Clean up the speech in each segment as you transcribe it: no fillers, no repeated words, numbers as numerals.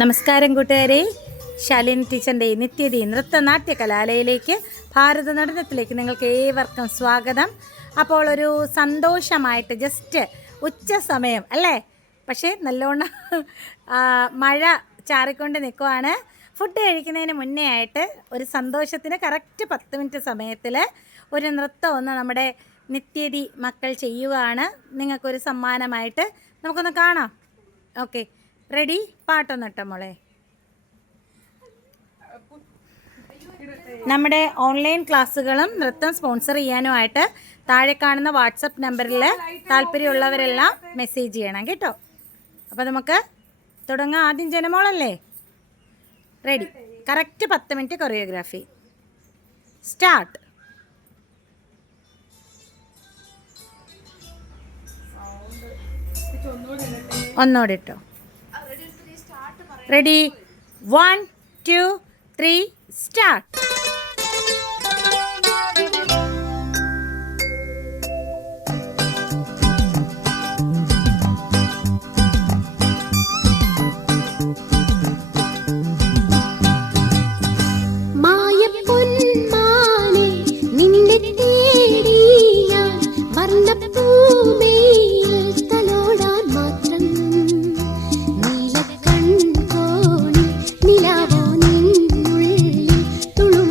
നമസ്കാരം കൂട്ടുകാരെ, ശാലിനി ടീച്ചറിൻ്റെ നിത്യതി നൃത്തനാട്യ കലാലയയിലേക്ക്, ഭാരതനടനത്തിലേക്ക് നിങ്ങൾക്ക് ഏവർക്കും സ്വാഗതം. അപ്പോൾ ഒരു സന്തോഷമായിട്ട് ജസ്റ്റ് ഉച്ച സമയം അല്ലേ, പക്ഷേ നല്ലോണം മഴ ചാറിക്കൊണ്ട് നിൽക്കുവാണ്. ഫുഡ് കഴിക്കുന്നതിന് മുന്നേ ആയിട്ട് ഒരു സന്തോഷത്തിന് കറക്റ്റ് 10 മിനിറ്റ് സമയത്തിൽ ഒരു നൃത്തം ഒന്ന് നമ്മുടെ നിത്യതി മക്കൾ ചെയ്യുകയാണ്. നിങ്ങൾക്കൊരു സമ്മാനമായിട്ട് നമുക്കൊന്ന് കാണാം. Okay, ready? പാട്ടൊന്ന് ഇട്ടോ മോളെ. നമ്മുടെ ഓൺലൈൻ ക്ലാസ്സുകളും നൃത്തം സ്പോൺസർ ചെയ്യാനുമായിട്ട് താഴെ കാണുന്ന വാട്സപ്പ് നമ്പറിൽ താല്പര്യമുള്ളവരെല്ലാം മെസ്സേജ് ചെയ്യണം കേട്ടോ. അപ്പോൾ നമുക്ക് തുടങ്ങാം. ആദ്യം ജനമോളല്ലേ? Ready? Correct 10 minute choreography start. ഒന്നോടെ ഇട്ടോ. റെഡി? 1 2 3 സ്റ്റാർട്ട്. തുളും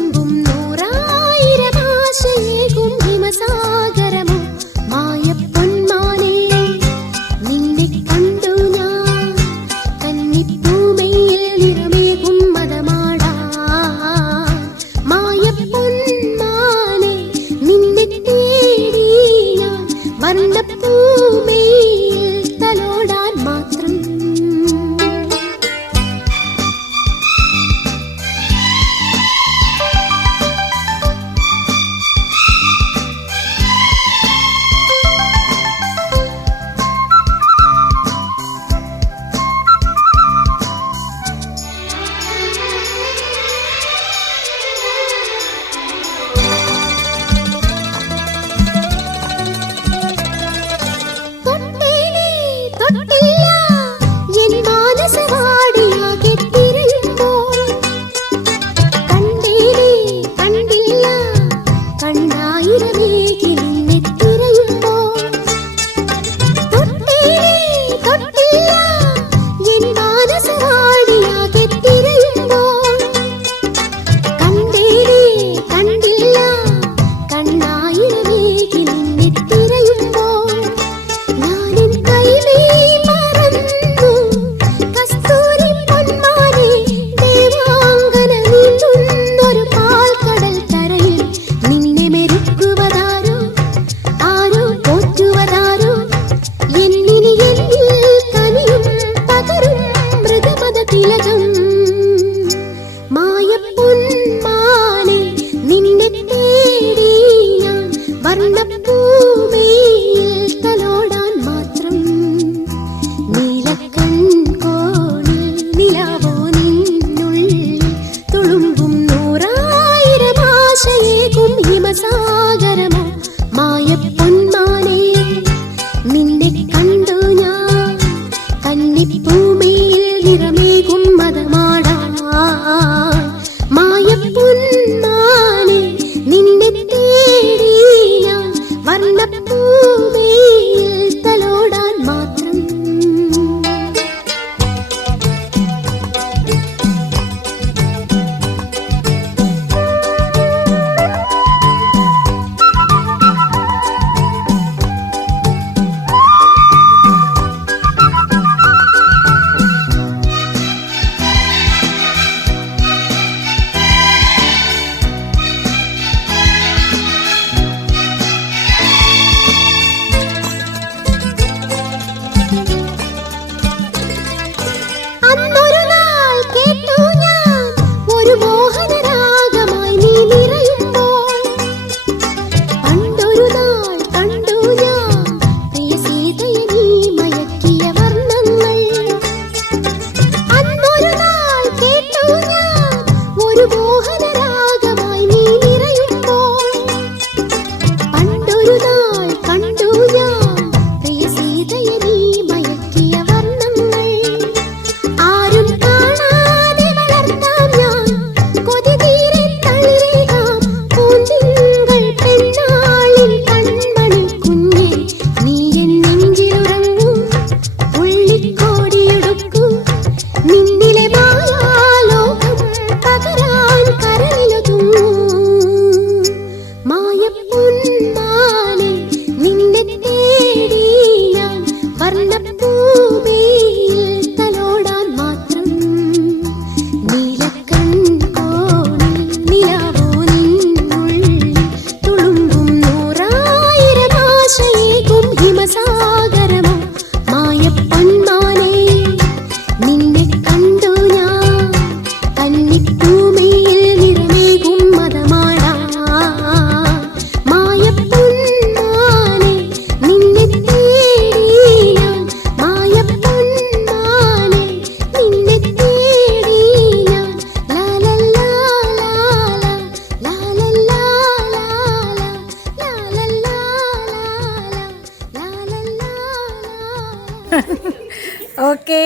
ഓക്കെ,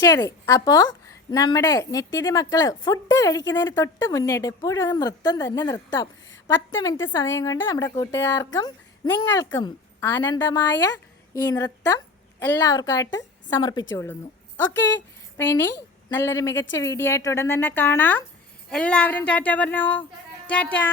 ശരി. അപ്പോൾ നമ്മുടെ നിത്യതി മക്കൾ ഫുഡ് കഴിക്കുന്നതിന് തൊട്ട് മുന്നേട്ട് എപ്പോഴും അങ്ങ് നൃത്തം തന്നെ നിർത്താം. 10 മിനിറ്റ് സമയം കൊണ്ട് നമ്മുടെ കൂട്ടുകാർക്കും നിങ്ങൾക്കും ആനന്ദമായ ഈ നൃത്തം എല്ലാവർക്കുമായിട്ട് സമർപ്പിച്ചുകൊള്ളുന്നു. ഓക്കെ, അപ്പോൾ ഇനി നല്ലൊരു മികച്ച വീഡിയോ ആയിട്ട് ഉടൻ തന്നെ കാണാം. എല്ലാവരും ടാറ്റ പറഞ്ഞോ. ടാറ്റാ.